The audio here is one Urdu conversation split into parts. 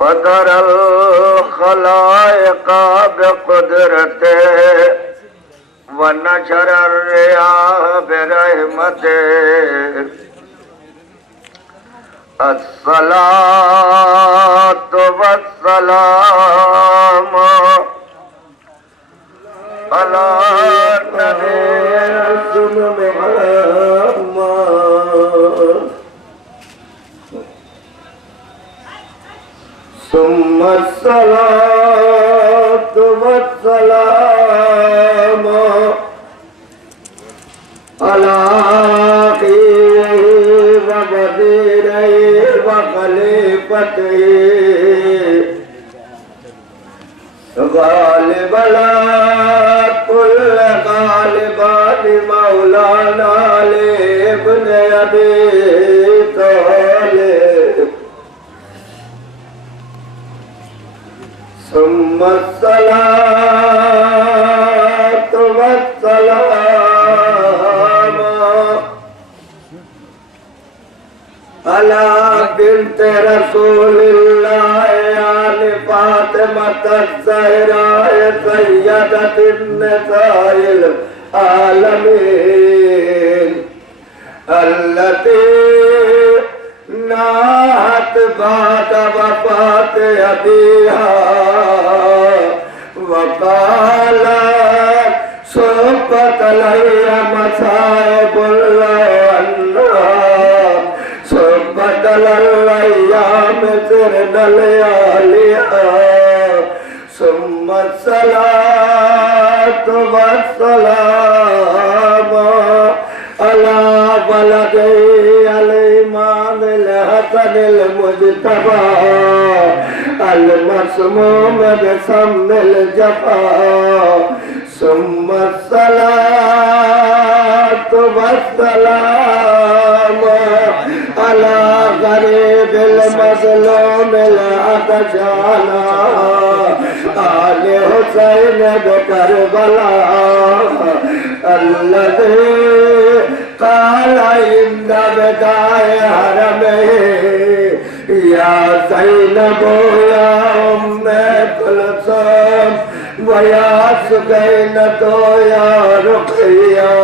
فدر الخلائق بقدرته ونشر الرياح برحمته الصلاة والسلام على نبي لبان مولانا لابن ابی طالب ثم الصلاة والسلام على بنت رسول الله آل فاطمة الزهراء سيدة النساء العالمين التي ناحت بعد وفاة أبيها وقالت صبت علي مصائب الله صبت على الأيام سرنا لياليها ثم الصلاة والسلام على ولدي الإمام الحسن المجتبى المسموم بسم الجفا ثم الصلاة والسلام على غريب المظلوم العطشان آل حسين بكربلاء الذي قال عند بداع حرمه يا زينب يا أم كلثوم ويا سكينة يا رقية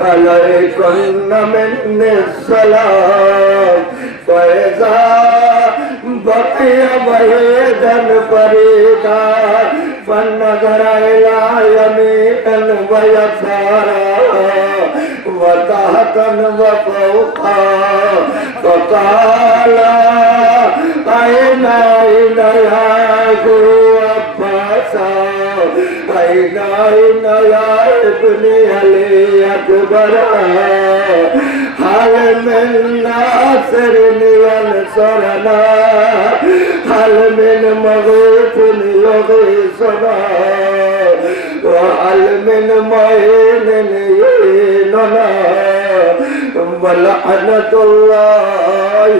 عليكن مني السلام فإذا بقي وحيدا فريدا فالنظر إلى يمين ويسارا وتحتا وفوقا فقال أين يا أبو عباسا أين يا ابني علي أكبر هل من ناصر ينصرنا هل من مغيث يغيثنا وهل من معين يعيننا ولعنة الله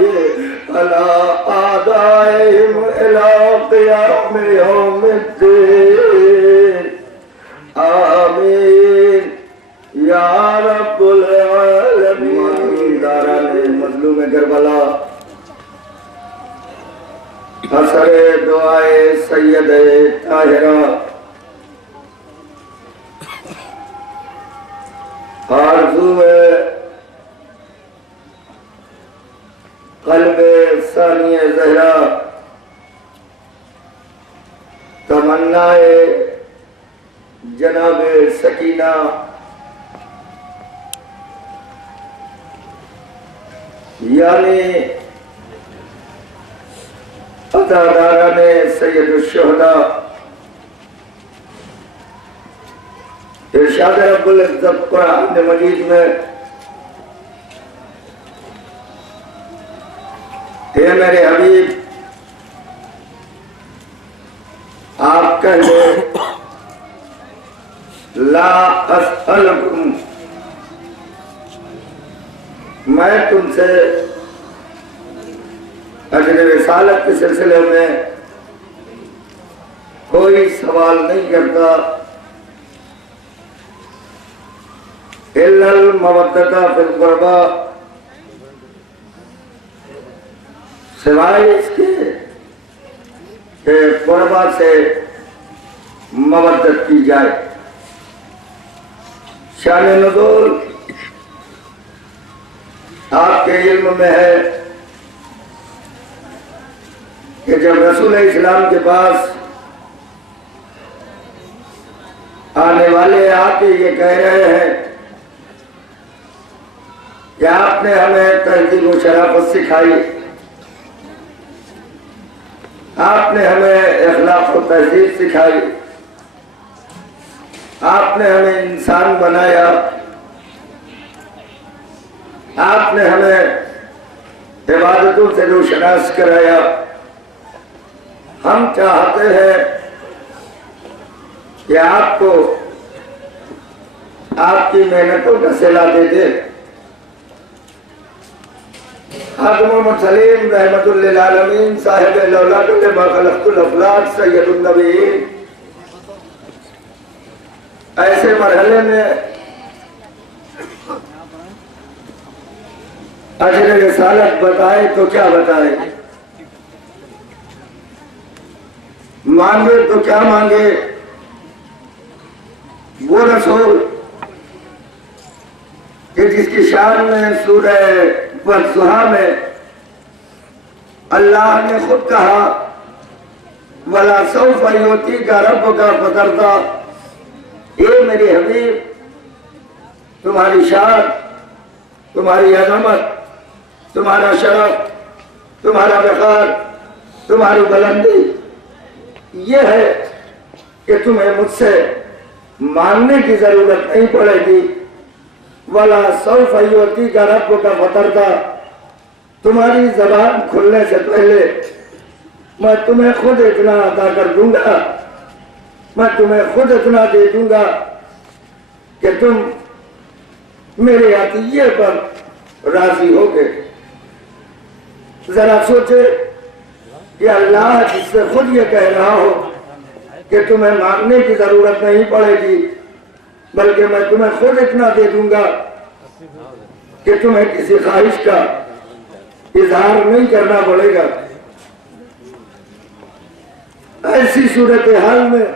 على أعدائهم إلى قيام يوم الدين آمين یا رب العالمین. داران مظلوم کربلا اثر دعائے سید طاہرہ آرزو قلب ثانی زہرا تمنا جناب سکینہ یعنی عطاداران سید الشہداء ارشاد رب العزت قرآن مجید میں اے میرے حبیب آپ کہے لا اسألکم میں تم سے اجر رسالت کے سلسلے میں کوئی سوال نہیں کرتا الا المودۃ فی القربى سوائے اس کے کہ قربہ سے مودت کی جائے. شان نزول آپ کے علم میں ہے کہ جب رسول اسلام کے پاس آنے والے آ کے یہ کہہ رہے ہیں کہ آپ نے ہمیں تہذیب و شرافت سکھائی، آپ نے ہمیں اخلاق و تہذیب سکھائی، آپ نے ہمیں انسان بنایا، آپ نے ہمیں عبادتوں سے روشناس کرایا. ہم چاہتے ہیں کہ آپ کو آپ کی محنتوں کا صلہ دے دے۔ خاتم المرسلین رحمت للعالمین صاحب لولاک لما خلقت الافلاک سید النبیین ایسے مرحلے میں اجر رسالت بتائے تو کیا بتائے، مانگے تو کیا مانگے۔ وہ رسول کہ جس کی شان میں سورہ والضحیٰ میں اللہ نے خود کہا وَلَا سَوْفَ يُعْطِيكَ رَبُّكَ فَتَرْضَىٰ، اے میرے حبیب تمہاری شان، تمہاری عظمت، تمہارا شرف، تمہارا وقار، تمہاری بلندی یہ ہے کہ تمہیں مجھ سے مانگنے کی ضرورت نہیں پڑے گی۔ وَلَا سَوْفَ يُعْطِيكَ رَبُّكَ فَتَرْضَىٰ، تمہاری زبان کھلنے سے پہلے میں تمہیں خود اتنا عطا کر دوں گا، میں تمہیں خود اتنا دے دوں گا کہ تم میرے عطیے پر راضی ہوگے۔ ذرا سوچے کہ اللہ جس سے خود یہ کہہ رہا ہو کہ تمہیں مانگنے کی ضرورت نہیں پڑے گی بلکہ میں تمہیں خود اتنا دے دوں گا کہ تمہیں کسی خواہش کا اظہار نہیں کرنا پڑے گا۔ ایسی صورتحال میں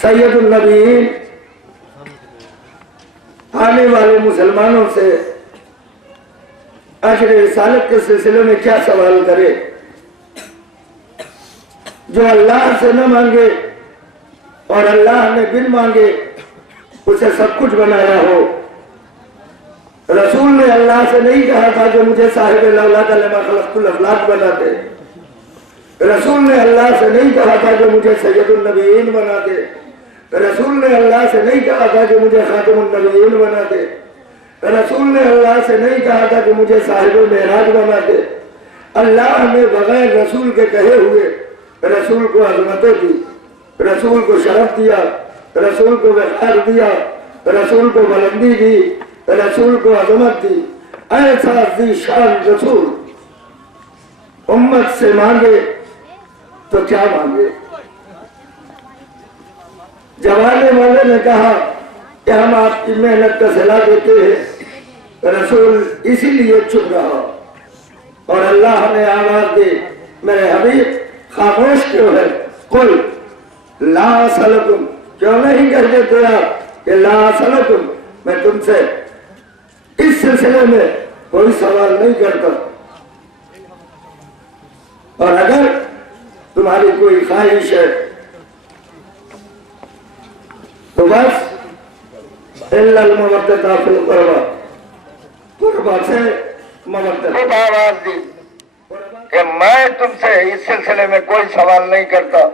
سید النبیین آنے والے مسلمانوں سے اجر رسالت کے سلسلے میں کیا سوال کرے؟ جو اللہ سے نہ مانگے اور اللہ نے بن مانگے اسے سب کچھ بنایا ہو۔ رسول نے اللہ سے نہیں کہا تھا کہ مجھے صاحب لولاک لما خلقت الافلاک بنا دے، رسول نے اللہ سے نہیں کہا تھا کہ مجھے سید النبیین بنا دے، رسول نے اللہ سے نہیں کہا تھا کہ مجھے خاتم النبیین بنا دے، رسول نے اللہ سے نہیں کہا تھا کہ مجھے صاحب المعراج بنا دے۔ اللہ نے بغیر رسول کے کہے ہوئے رسول کو عظمتیں دی، رسول کو شرف دیا، رسول کو وقار دیا، رسول کو بلندی دی، رسول کو عظمت دی۔ ایسا ذی شان رسول امت سے مانگے تو کیا مانگے؟ جوانے والے نے کہا کہ ہم آپ کی محنت کا صلہ دیتے ہیں، رسول اسی لیے چپ رہا اور اللہ نے آواز دی میرے حبیب خاموش کیوں ہے؟ قل لا اسألکم، کیوں نہیں کہہ دیتے آپ کہ لا اسألکم، میں تم سے اس سلسلے میں کوئی سوال نہیں کرتا، اور اگر تمہاری کوئی خواہش ہے تو بس الا المودۃ فی القربى، قربہ سے مودت۔ آواز دی کہ میں تم سے اس سلسلے میں کوئی سوال نہیں کرتا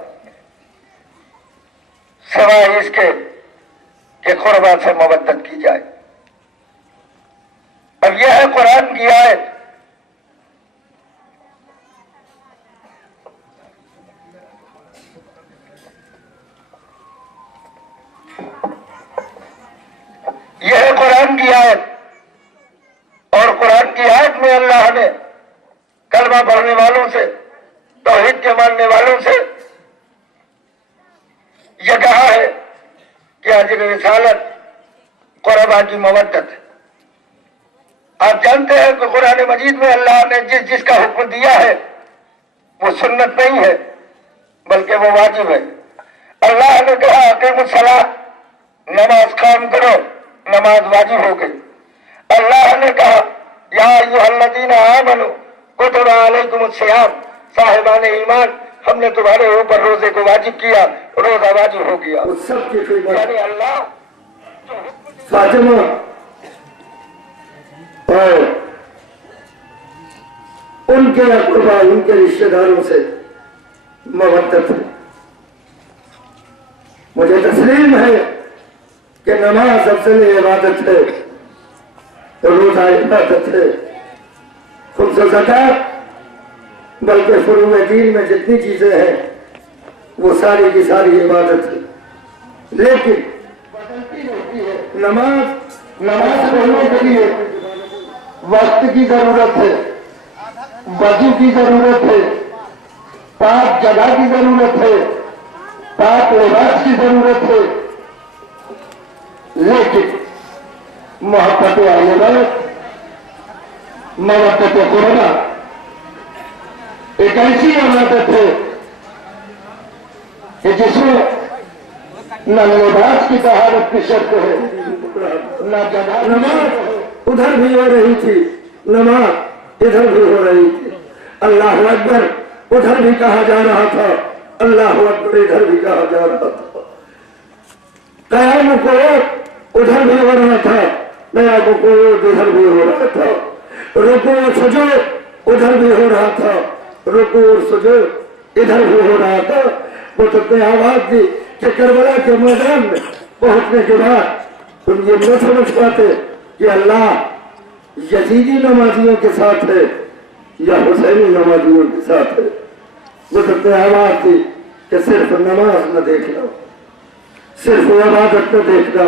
سوائے اس کے کہ قربہ سے مودت کی جائے۔ اب یہ ہے قرآن کی آیت، یہ ہے قرآن کی آیت، اور قرآن کی آیت میں اللہ نے کلمہ پڑھنے والوں سے، توحید کے ماننے والوں سے یہ کہا ہے کہ اجر رسالت قربا کی مودت ہے۔ آپ جانتے ہیں کہ قرآن مجید میں اللہ نے جس کا حکم دیا ہے وہ سنت نہیں ہے بلکہ وہ واجب ہے۔ اللہ نے کہا اقیموا الصلاۃ، نماز قائم کرو، نماز واجب ہو گئی۔ اللہ نے کہا یا ایھا الذین آمنوا کتب علیکم الصیام، صاحبان ایمان ہم نے تمہارے اوپر روزے کو واجب کیا، روزہ واجب ہو گیا۔ سب کی خدمت یعنی اللہ فاطمہ اور ان کے اقربا، ان کے رشتہ داروں سے مودت ہے۔ مجھے تسلیم ہے کہ نماز افضل عبادت ہے، روزہ عبادت ہے، خمس و زکوٰۃ بلکہ فروع دین میں جتنی چیزیں ہیں وہ ساری کی ساری عبادت ہے۔ لیکن نماز پڑھنے کے لیے وقت کی ضرورت ہے، وضو کی ضرورت ہے، پاک جگہ کی ضرورت ہے، پاک لباس کی ضرورت ہے، لیکن محبت اہل بیت، مودت قربا ایک ایسی عبادت ہے کہ جس میں نہ لباس کی طہارت کی شرط ہے، نہ جگہ نماز ادھر بھی ہو رہی تھی، نماز ادھر بھی ہو رہی تھی، اللہ اکبر ادھر بھی کہا جا رہا تھا، اللہ اکبر ادھر بھی کہا جا رہا تھا، قیام کو ادھر بھی ہو رہا تھا، قیام کو ادھر بھی ہو رہا تھا، رکوع سجود ادھر بھی ہو رہا تھا، رکوع سجود ادھر بھی ہو رہا تھا۔ وہ تو نے آواز دی کہ کربلا کے میدان میں پہنچنے کے بعد تم یہ نہ سمجھ پاتے کہ اللہ یزیدی نمازیوں کے ساتھ ہے یا حسینی نمازیوں کے ساتھ ہے۔ وہ تو نے آواز دی کہ صرف نماز نہ دیکھنا، صرف عبادت نہ دیکھنا،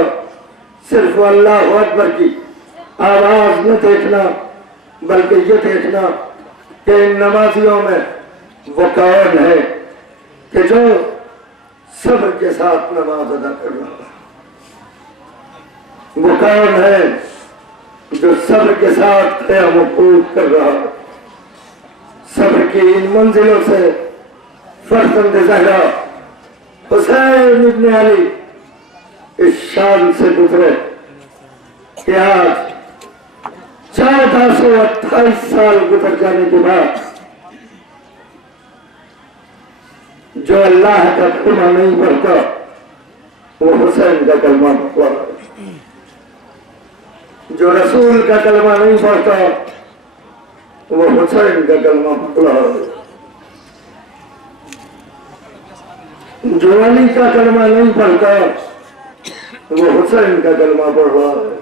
صرف اللہ اکبر کی آواز نہ دیکھنا، بلکہ یہ دیکھنا کہ ان نمازیوں میں وہ کون ہے کہ جو صبر کے ساتھ نماز ادا کر رہا ہے، وہ کون ہے جو صبر کے ساتھ قیام و قعود کر رہا ہے۔ صبر کی ان منزلوں سے فرزند زہرا حسین ابن علی اس شان سے گزرے کہ آج 1428 سال گزر جانے کے بعد جو اللہ کا کلمہ نہیں پڑھتا وہ حسین کا کلمہ پڑھتا ہے، جو رسول کا کلمہ نہیں پڑھتا وہ حسین کا کلمہ پڑھتا ہے، جو علی کا کلمہ نہیں پڑھتا وہ حسین کا کلمہ پڑھ رہا ہے،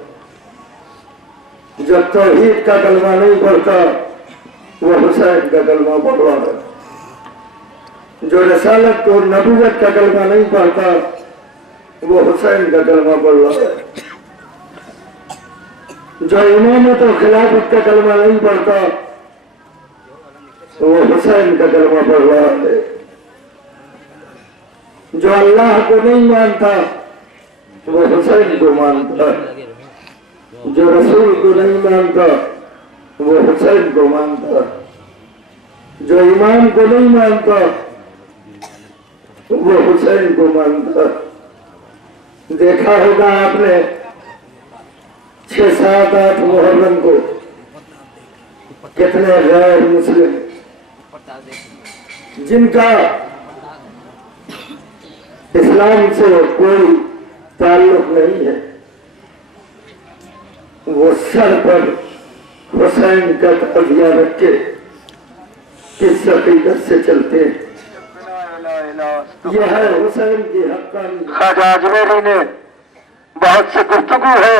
جو توحید کا کلمہ نہیں پڑھتا وہ حسین کا کلمہ پڑھ رہا ہے، جو رسالت اور نبوت کا کلمہ نہیں پڑھتا وہ حسین کا کلمہ پڑھ رہا ہے، جو امامت و خلافت کا کلمہ نہیں پڑھتا وہ حسین کا کلمہ پڑھ رہا ہے، جو اللہ کو نہیں مانتا وہ حسین کو مانتا ہے، جو رسول کو نہیں مانتا وہ حسین کو مانتا ہے، جو امام کو نہیں مانتا وہ حسین کو مانتا ہے۔ دیکھا ہوگا آپ نے 6، 7، 8 محرم کو کتنے غیر مسلم جن کا اسلام سے کوئی تعلق نہیں ہے وہ سر پر حسین کا تعزیہ رکھ کے کس عقیدت سے چلتے ہیں۔ یہ ہے حسین کی حقانی۔ خواجہ اجمیری نے بہت سے گفتگو ہے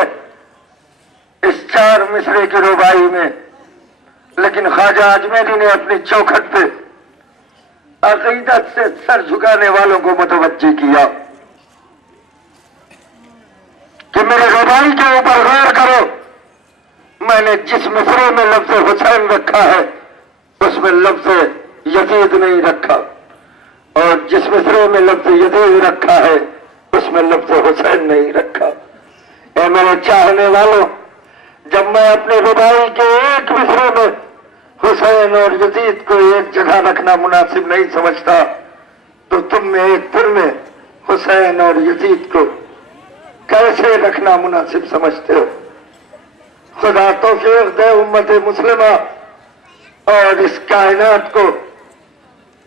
اس 4 مصرے کی ربائی میں، لیکن خواجہ اجمیری نے اپنی چوکھٹ پہ عقیدت سے سر جھکانے والوں کو متوجہ کیا کہ میرے ربائی کے اوپر غور کرو، میں نے جس مصرے میں لفظ حسین رکھا ہے اس میں لفظ یزید نہیں رکھا، اور جس مصرے میں لفظ یزید رکھا ہے اس میں لفظ حسین نہیں رکھا۔ اے میرے چاہنے والوں، جب میں اپنے ربائی کے ایک مصرے میں حسین اور یزید کو ایک جگہ رکھنا مناسب نہیں سمجھتا تو تم میں ایک پھر میں حسین اور یزید کو کیسے رکھنا مناسب سمجھتے ہو؟ خدا توفیق دے امت مسلمہ اور اس کائنات کو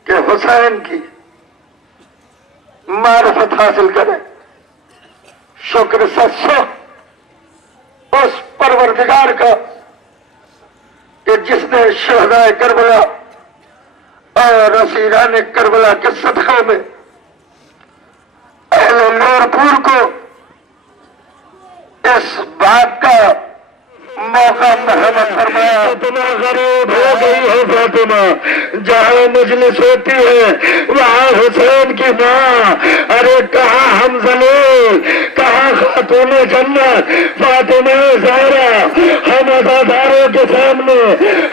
کہ حسین کی معرفت حاصل کرے۔ شکر سچو اس پروردگار کا کہ جس نے شہدائے کربلا اور اسیران کربلا کے صدقے میں اہل نورپور کو اس بات کا موقع محمد فرمایا۔ اتنا غریب ہو گئی ہے فاطمہ، جہاں مجلس ہوتی ہے وہاں حسین کی ماں، ارے کہاں ہم ذلیل خاتون جنت فاطمہ زہرا ہم عزاداروں کے سامنے،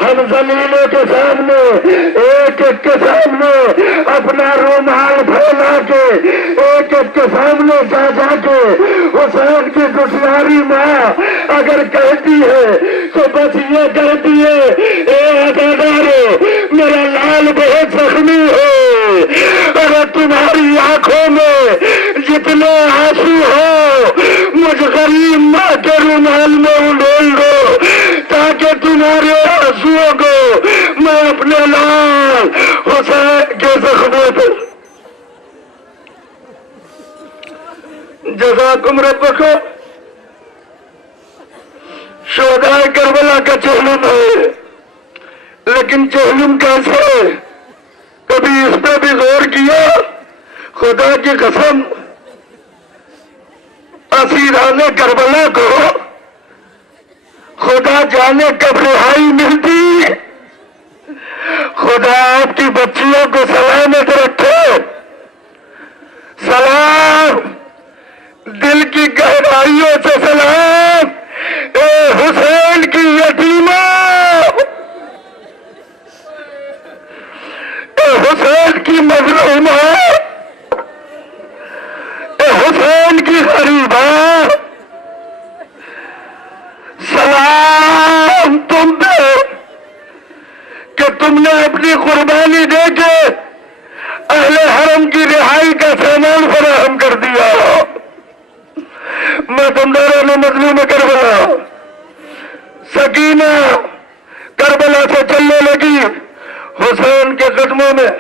ہم ذلیلوں کے سامنے، ایک ایک کے سامنے اپنا رومال پھیلا کے، ایک ایک کے سامنے جا جا کے حسین کی دشواری ماں اگر کہتی ہے تو بس یہ کہتی ہے اے عزادارو میرا لال بہت زخمی ہے، اگر تمہاری آنکھوں میں جتنے آنسو ہو مجھ غریب ماں کے رومال میں اڈول دو تاکہ تمہارے آنسوؤں کو میں اپنے لال حسین کے زخموں پہ جزاکم ربکم۔ شہداء کربلا کا چہلم ہے، لیکن چہلم کیسے؟ کبھی اس پہ بھی غور کیا؟ خدا کی قسم اسیران کربلا کو خدا جانے کب رہائی ملتی؟ خدا آپ کی بچیوں کو سلامت رکھے، سلام دل کی گہرائیوں سے سلام اے حسین کی یتیمہ، اے حسین کی مظلومہ، اے حسین کی غریبہ، سلام تم پہ کہ تم نے اپنی قربانی دے کے اہل حرم کی رہائی کا سامان فراہم کر دیا۔ میں تم دونوں نے مظلوم کربلا سکینہ کربلا سے چلنے لگی، حسین کے قدموں میں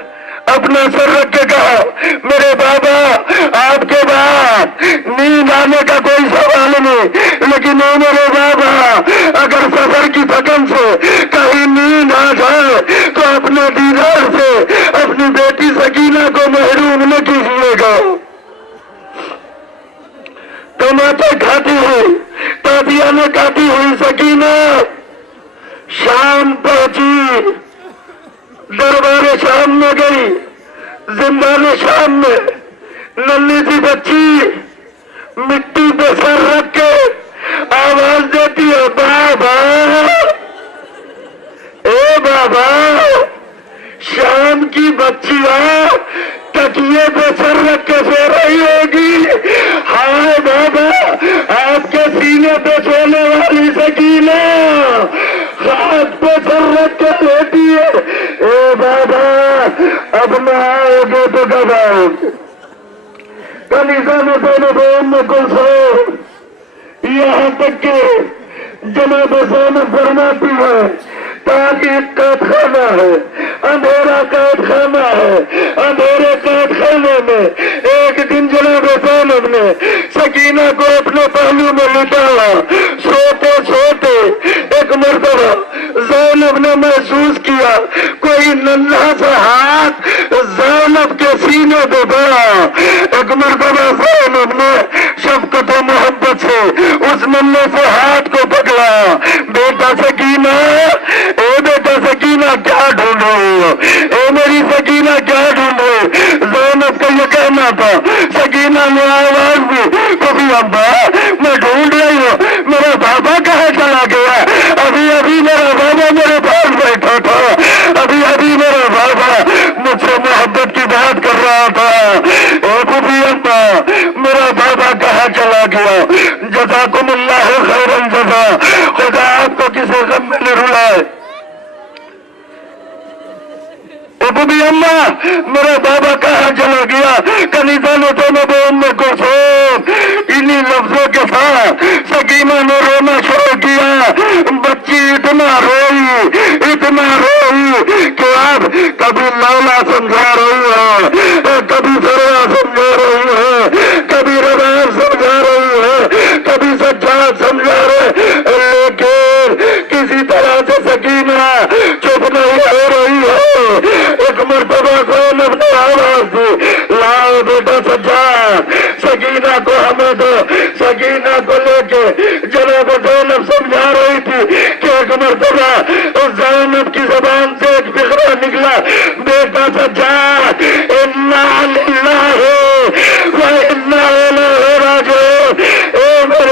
اپنا سر رکھ کے کہا میرے بابا آپ کے بعد نیند آنے کا کوئی سوال نہیں، لیکن اے میرے بابا اگر سفر کی تھکن سے کہیں نیند آ جائے تو اپنے دیدار سے اپنی بیٹی سکینہ کو محروم نہ کیجیے گا۔ ٹماٹر کھاتی ہوئی، تازیاں کھاتی ہوئی سکینہ شام پہنچی، دربار شام میں گئی، زندان شام میں ننھی سی بچی مٹی پہ سر رکھ کے آواز دیتی ہے بابا، اے بابا، شام کی بچیاں تکیے پہ سر رکھ کے سو رہی ہوگی، ہائے بابا آپ کے سینے پہ سونے والی سکینہ ہاتھ پہ سر رکھ کے لیٹی ہے، اے بابا اب نہ آؤ گے تو کب آؤ گے؟ کلیسا میں پہلے ام کلثوم یہاں تک کہ جناب زینب فرماتی ہے تاریخ قید خانہ ہے، اندھیرا قید خانہ ہے، اندھیرے قید خانے میں ایک دن جناب زینب نے سکینہ کو اپنے پہلو میں لٹایا، سوتے سوتے ایک مرتبہ زینب نے محسوس کیا کوئی ننھا سا ہاتھ زینب کے سینے پہ پڑا، ایک مرتبہ زینب نے شفقت و محبت سے اس ننھے سے ہاتھ کو پکڑا، بیٹا سکینہ، اے بیٹا سکینہ کیا ڈھونڈ رہی ہو، اے میری سکینہ کیا ڈھونڈ رہی ہو؟ زینب کا یہ کہنا تھا، سکینہ نے آواز دی کبھی ابا میں ڈھونڈ رہی ہوں میرا بابا کہاں چلا گیا، ابھی ابھی میرا بابا میرے پاس بیٹھا تھا، ابھی ابھی میرا بابا مجھ سے محبت کی بات کر رہا تھا، اے کبھی ابا میرا بابا کہاں چلا گیا؟ جزاکم اللہ خیر الجزا، خدا آپ کو کسی غم میں نہ رلائے۔ بھی اماں میرا بابا کہاں چلا گیا؟ کنیزہ نے تو نبو ام کلثوم انہی لفظوں کے ساتھ سکینہ نے رونا شروع کیا، بچی اتنا روئی کہ اب کبھی لالا سمجھا رہی ہے، کبھی سروا سمجھا رہی ہے، کبھی رباب سمجھا رہی ہے، کبھی سجاد سمجھا رہے، لیکن کسی طرح سے سکینہ چپ نہیں ہو رہی ہے۔ ایک مرتبہ زینب نے آواز دی لاؤ بیٹا سجاد، سکینہ کو ہمیں دو، سکینہ کو لے کے جناب زینب سمجھا رہی تھی کہ ایک مرتبہ زینب کی زبان سے ایک فقرہ نکلا، بیٹا سجاد انا للہ و انا الیہ راجعون، اے میرے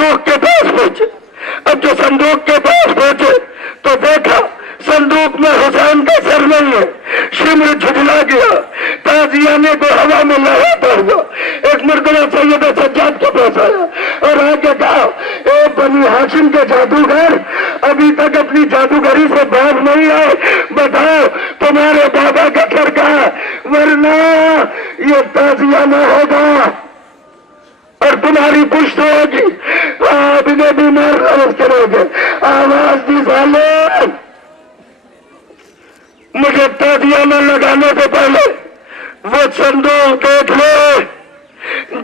صندوق کے پاس پہنچے. اب جو صندوق کے پاس پہنچے تو دیکھا صندوق میں حسین کا سر نہیں ہے. شمر جھجلا گیا, تازیانے کو ہوا میں لہراتا ہوا ایک مرتبہ سید سجاد کے پاس آیا اور آ کے کہا, اے بنی ہاشم کے جادوگر, ابھی تک اپنی جادوگری سے باز نہیں آئے, بتاؤ تمہارے بابا کا سر کہاں, ورنہ یہ تازیانہ ہوگا اور تمہاری پشت ہوگی. آپ نے بھی مار کرو گے. آواز دی سالے, مجھے تازیانہ لگانے سے پہلے وہ صندوق دیکھ لے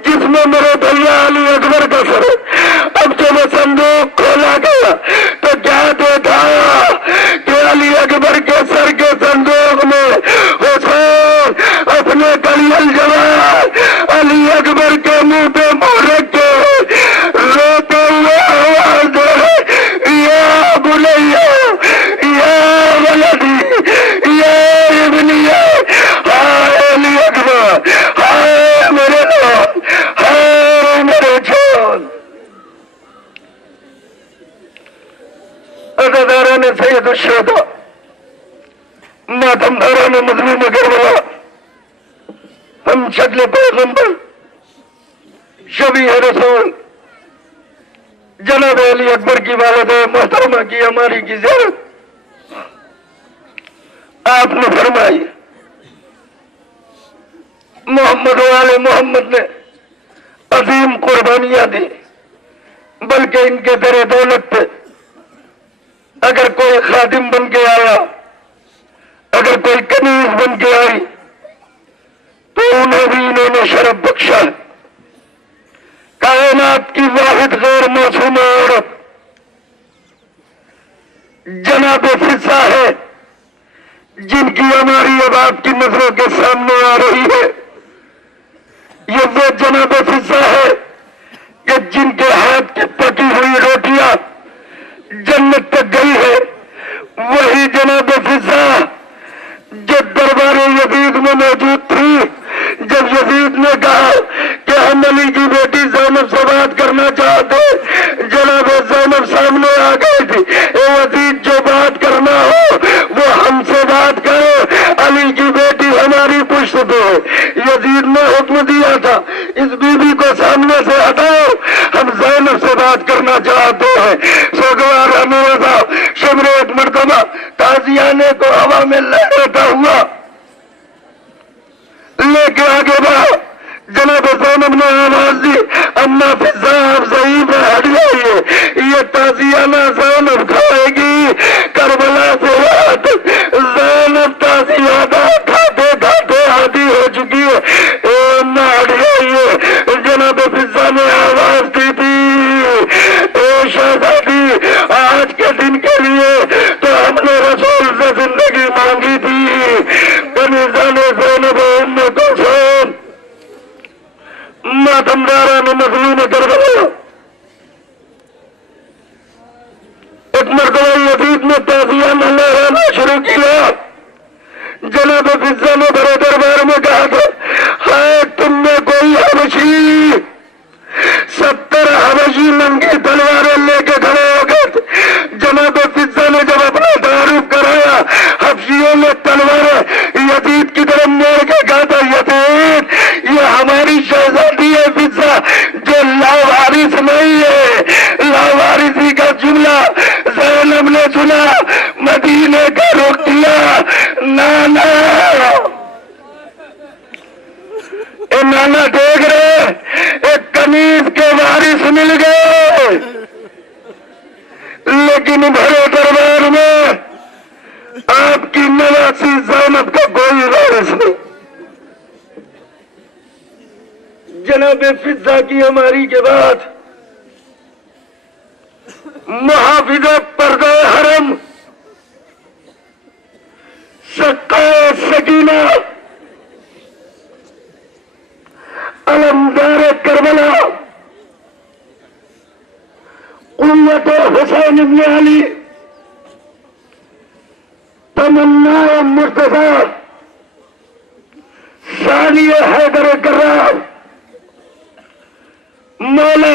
جس میں میرے بھیا علی اکبر کا سر. اب جب وہ صندوق کھولا گیا تو کیا دیکھا کہ علی اکبر کے سر کے صندوق میں حسین اپنے کلیل جوان علی اکبر کے منہ پہ منہ رکھ کے روتے ہوئے آواز دے رہے, یا بنیا یا ولدی یا ابنی, ہائے علی اکبر, ہائے میرے نام, ہائے میرے جان. عزادارہ نے سید الشہداء, ماتمدارہ نے مظلوم کربلا, ہم شکل پیغمبر شبیہ رسول جناب علی اکبر کی والدہ محترمہ کی ہماری کی زیارت آپ نے فرمائی. محمد والے محمد نے عظیم قربانیاں دی, بلکہ ان کے در دولت پہ اگر کوئی خادم بن کے آیا, اگر کوئی کنیز بن کے آئی تو انہیں بھی انہوں نے شرف بخشا. کائنات کی واحد غیر معصومہ عورت جناب فضہ ہے, جن کی ہماری اب آپ کی نظروں کے سامنے آ رہی ہے. یہ وہ جناب فضہ ہے کہ جن کے ہاتھ کی پکی ہوئی روٹیاں جنت تک گئی ہے. وہی جناب فضہ جو دربار یزید میں موجود تھی جب یزید نے کہا کہ ہم علی کی بیٹی زینب سے بات کرنا چاہتے, جناب زینب سامنے آ گئی تھی. اے یزید, جو بات کرنا ہو وہ ہم سے بات کرو, علی کی بیٹی ہماری پشت پہ ہے. یزید نے حکم دیا تھا اس بی بی کو سامنے سے ہٹاؤ, ہم زینب سے بات کرنا چاہتے ہیں. سوگوار امیر صاحب شمر ایک مرتبہ تازیانے کو ہوا میں لہراتا ہوا لے کے آگے بڑھا. جناب زینب نے آواز دی, اما فضہ آپ ضعیف ہٹ جائیے, یہ تازیانہ زینب کھائے گی کربلا سے رات. زینب تازیانہ کھاتے کھاتے عادی ہو چکی ہے, اے اما ہٹ جائیے. جناب فضہ نے آواز دی تھی, اے شہزادی, آج کے دن کے لیے تو ہم نے رسول سے زندگی مانگی تھی. کنیزان زینب ام کلثوم ماتمدارہ نے مظلوم کربلا. ایک مرتبہ یزید نے تازیانہ لہرانا شروع کیا. جناب فضہ نے بڑے دربار میں کہا کہ ہائے تم میں کوئی حبشی, 70 حبشی ننگی تلواریں لے کے کھڑے ہو گئے. جناب فضہ نے جب اپنا تعارف کرایا, حبشیوں نے تلواریں یزید کی طرف موڑ کے کہا تھا, یزید یہ ہماری شہزادی ہے فضہ جو لاوارث نہیں ہے. لاوارثی کا جملہ زینب نے سنا, مدینے کا رخ کیا. نانا, اے نانا دیکھ رہے ایک کنیز کے وارث مل گئے, لیکن بڑے دربار میں آپ کی نواسی زینب کا کوئی وارث نہیں. جناب فضہ کی ہماری کے بعد محافظ پردہ حرم سقائے سکینہ علمدار کربلا قوت حسین ابن علی تمنا مرتضی ثانی حیدر کرار مولا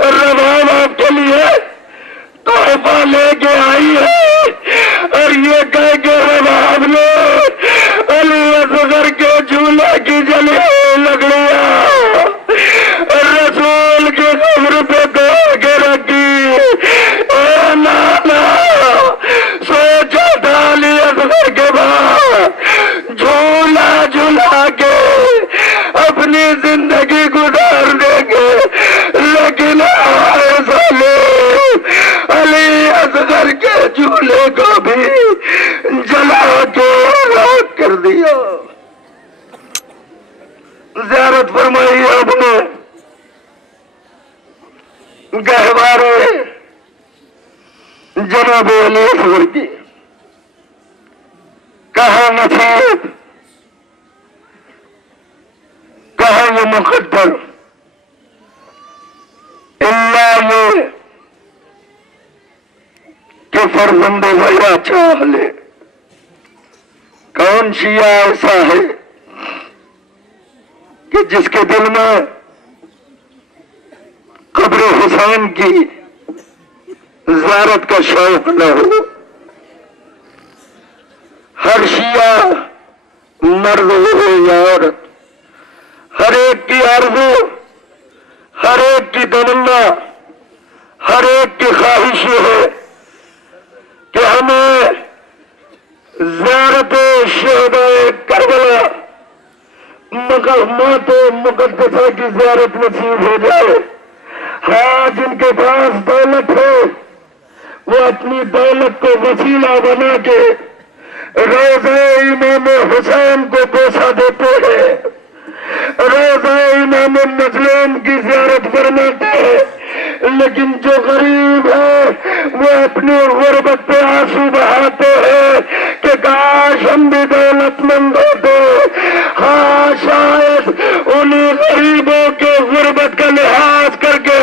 رباب آپ کے لیے تحفہ لے کے آئی ہے، اور یہ کہہ کے رباب نے علی اصغر کے جھولے کی جلی لکڑیاں رسول کی قبر پہ توڑ کے رکھی۔ اے نانا سوچا تھا علی اصغر کے بعد جھولا جھولا کے اپنی زندگی گزار دیں گے، لیکن علی اصغر کے جھولے کو بھی جلا کے راکھ کر دیا۔ زیارت فرمائی آپ نے گہوارے جناب علی اصغر کی، کہاں نصیب، کہاں یہ مقدر، اللہ یہ کہ فرزند وحیرہ چاہ لے۔ کون شیعہ ایسا ہے کہ جس کے دل میں قبر حسین کی زیارت کا شوق نہ ہو؟ ہر شیعہ مرد ہو یا عورت، ہر ایک کی آرزو، ہر ایک کی تمنا، ہر ایک کی خواہش یہ ہے کہ ہمیں زیارت شہدائے کربلا مقامات مقدسہ کی زیارت نصیب ہو جائے۔ ہاں جن کے پاس دولت ہے وہ اپنی دولت کو وسیلہ بنا کے روضہ امام حسین کو بوسہ دیتے ہیں، روضہ امام مظلوم کی زیارت فرماتے ہیں، لیکن جو غریب ہے وہ اپنی غربت پہ آنسو بہاتے ہیں کہ کاش ہم بھی دولت مند ہوتے۔ ہاں شاید انہیں غریبوں کے غربت کا لحاظ کر کے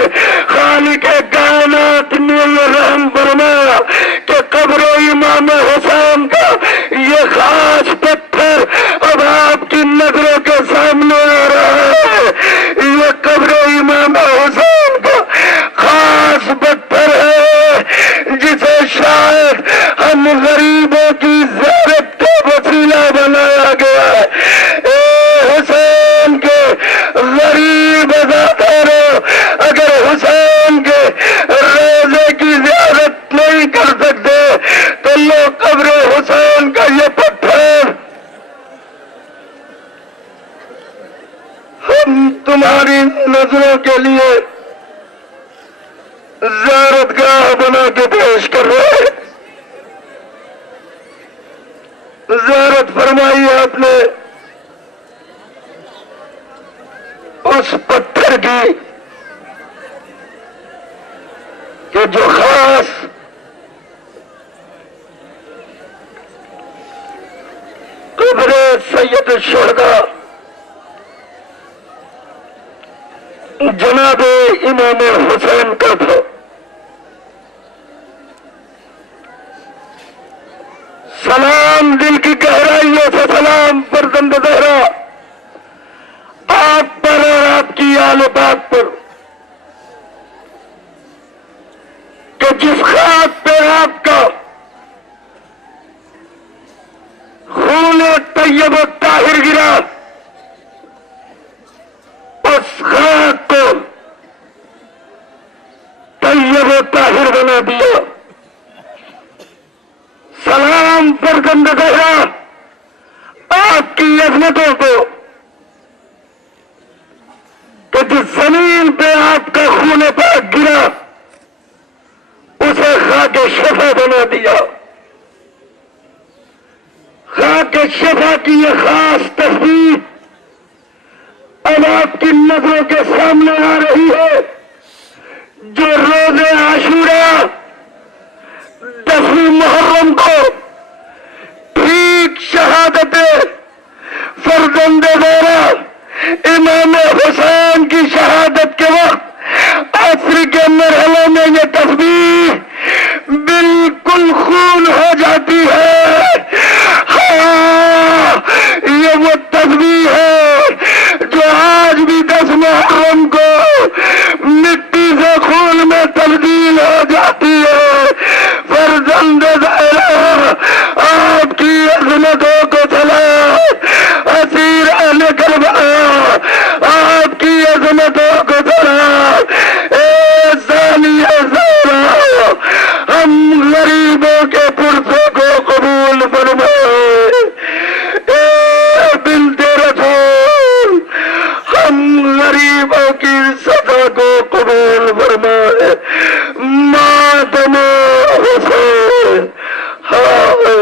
خالق کائنات نے یہ رحم فرمایا کہ قبر امام حسین کا یہ خاص پتھر اب آپ کی نظروں کے سامنے آ رہا ہے۔ یہ قبر امام حسین کا خاص پتھر ہے جسے شاید ہم غریبوں کی زیارت کا وسیلہ بنایا گیا ہے۔ اے حسین کے غریب ازاداروں، اگر حسین کے روضے کی زیارت نہیں کر سکتے تو لو قبر حسین کا یہ پتھر ہم تمہاری نظروں کے لیے زیارت گاہ بنا کے پیش کر رہے ہیں۔ زیارت فرمائی آپ نے اس پتھر کی کہ جو خاص قبر سید الشہداء جناب امام حسین کا تھا۔ سلام دل کی گہرائیوں سے سلام فرزند زہرا آپ پر اور آپ کی آل پاک پر، کہ جس خاک پہ آپ کا خون طیب و طاہر گرا، اس خاک کو طیب و طاہر بنا دیا۔ سلام فرزند زہرا آپ کی عظمتوں کو، کہ جس زمین پہ آپ کا خون پاک گرا اسے خاک شفا بنا دیا۔ خاک شفا کی یہ خاص تصویر اب آپ کی نظروں کے سامنے آ رہی ہے، جو روز عاشورہ 10ویں محرم کو ٹھیک شہادت فرزند زہرا امام حسین کی شہادت کے وقت عصر کے مرحلے میں یہ تصویر بالکل خون ہو جاتی ہے۔ ہاں یہ وہ تصویر ہے جو آج بھی 10 محرم کو مٹی سے تبدیل ہو جاتی ہے. فرزند زہرا آپ کی عظمتوں کو چلا اسیر اہل کربلا آپ کی عظمتوں کو چلا. اے ثانیہ زہرا ہم غریبوں کے پرسوں کو قبول فرمائے. اے بنت رسول ہم غریبوں کی صدا کو قبول فرمائے. ماتم حسین ہائے.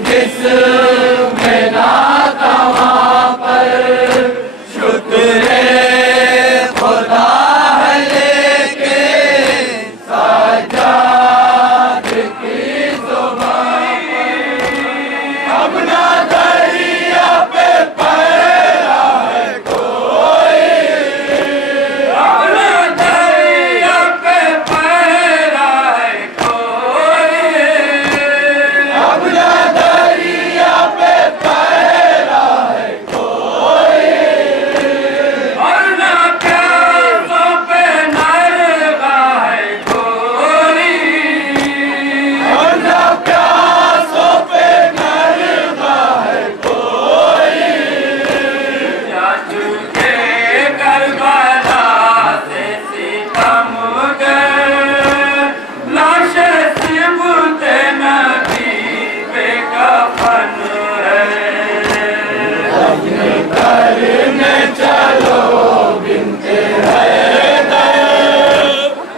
جس میں ناتا وہاں پر شکر خدا ہے لیکن سجاد کی زبان اب نہ دریا پہ پہرا ہے کوئی اب نہ دریا پہ پہرا ہے کوئی اب نہ دریا پہ پہرا ہے کوئی اور نہ پیاسوں پہ نرغا ہے کوئی اور نہ پیاسوں پہ نرغا ہے کوئی جا چکے کربلا سے ستم گئے لاشیں صبت نبی پہ کفن ہے کرنے چلو بنتے حیدر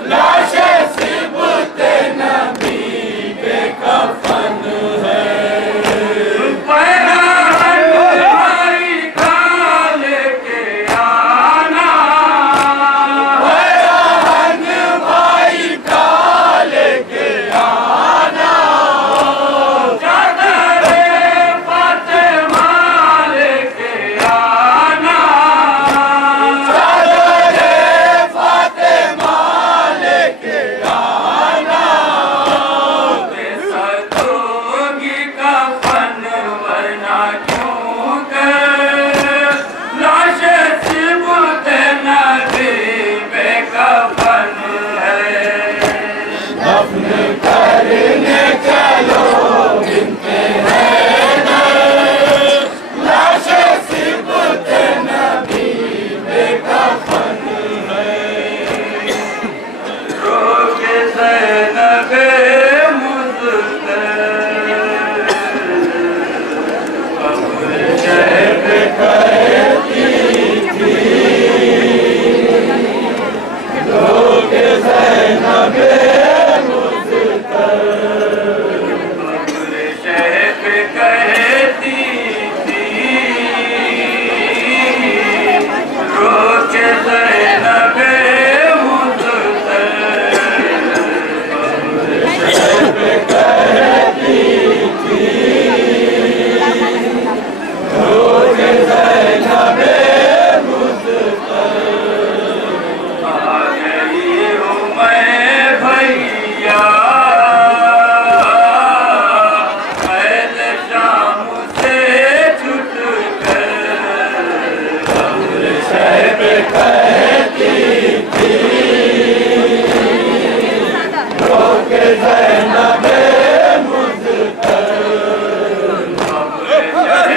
لاشیں صبت نبی پہ کفن ہے پیراہن بھائی کھال کے آنا پیراہن بھائی کھال کے آنا چادر فاطمہ لے کے آنا چادر فاطمہ لے کے آنا بے سدوگی کفن ورنہ کیوں کہ لاشیں صبت نبی بے کفن ہے دفن کرنے چلو بنتے حیدر لاشیں صبت نبی بے کفن ہے روک زینب مزدر قبر شہر کہتی تھی روک زینب مزدر قبر شہر کہتی تھی روک زینب مزدر آ گئی ہوں میں بھیا قید شام سے چھٹ کر قبر شہر کہتی تھی روک زینب مزدر قبر شہر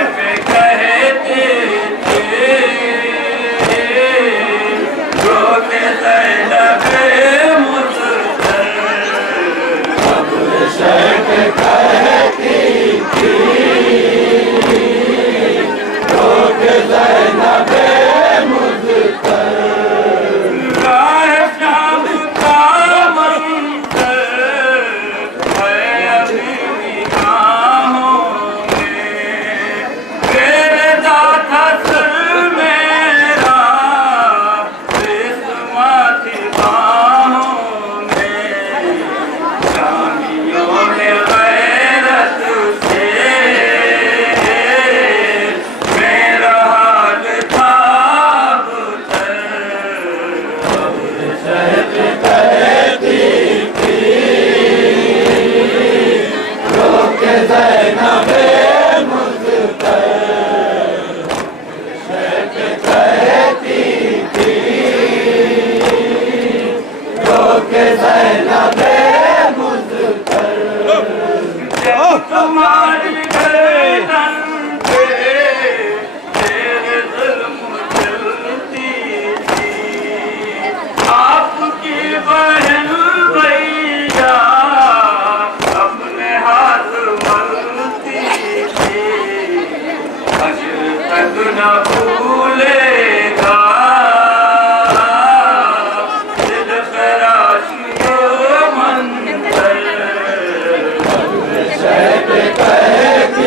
کہتی تھی روک زینب مزدر قبر شہر کہتی تھی روک زینب مزدر راہ شام کا منظر ہے ابھی نگاہوں میں تیرے ذات سر میرا قسمت باہوں میں شامیوں نے غیرت سے میرا حال تھا ابتر قبر شہر کہتی تھی روک زینب مزدر شہر کہتی تھی روک زینب مزدر جب تمہاری گردن پہ تیرے ظلم چلتی تھی آپ کی بہن بھیا اپنے ہاتھ ملتی تھی حشر تک نہ بھولے گا دل خراش یہ منظر قبر شہر کہتی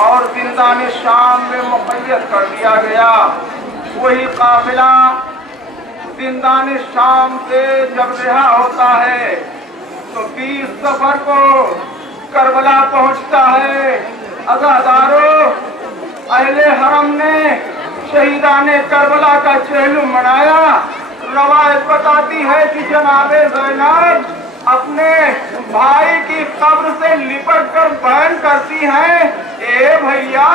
اور زندان شام میں مقید کر دیا گیا۔ وہی قافلہ زندان شام سے جب رہا ہوتا ہے تو 20 سفر کو کربلا پہنچتا ہے۔ عزادارو، اہل حرم نے شہیدان کربلا کا چہلم منایا۔ روایت بتاتی ہے کہ جناب زینب اپنے بھائی کی قبر سے لپٹ کر بیان کرتی ہیں، اے بھیا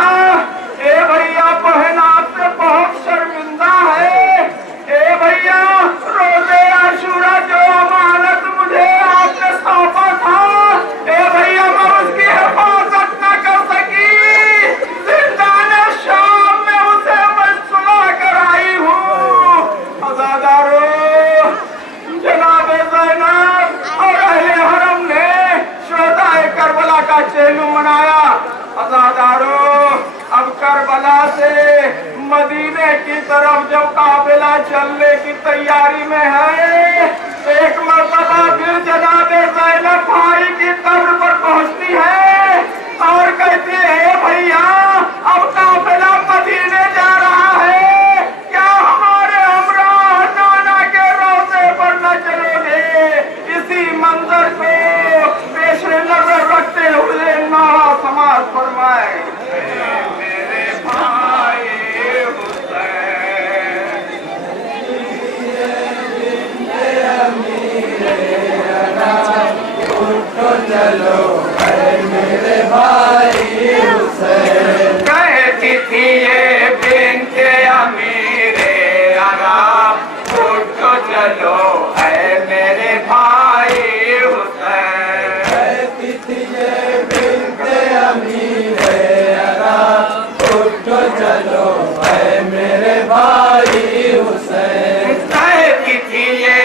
بہن آپ سے بہت شرمندہ ہے۔ اے بھیا، روزے عاشورہ جو امانت مجھے آپ نے سونپا تھا، اے بھیا میں اس کی حفاظت نہ کر سکی۔ زندان شام میں اسے میں سلا کر آئی ہوں۔ عزادارو، جناب زینب اور اہل حرم نے شہدائے کربلا کا چہلم منایا۔ عزادارو، اب کربلا سے مدینے کی طرف جب قافلہ چلنے کی تیاری میں ہے، ایک مرتبہ پھر جناب زینب بھائی کی قبر پر پہنچتی ہے اور کہتی ہے، اے بھیا اب قافلہ مدینے جا رہا ہے، کیا ہمارے ہمراہ نانا کے روضے پر نہ چلو گے؟ اسی منظر کو پیش نظر رکھتے ہوئے نعرہ سماعت فرمائے، میرے بھائی چلو اے میرے بھائی حسین، کہتی تھی یہ بنت امیر عرب، اٹھو چلو اے میرے بھائی حسین، کہتی تھی یہ بنت امیر عرب، اٹھو چلو اے میرے بھائی حسین، کہتی تھی یہ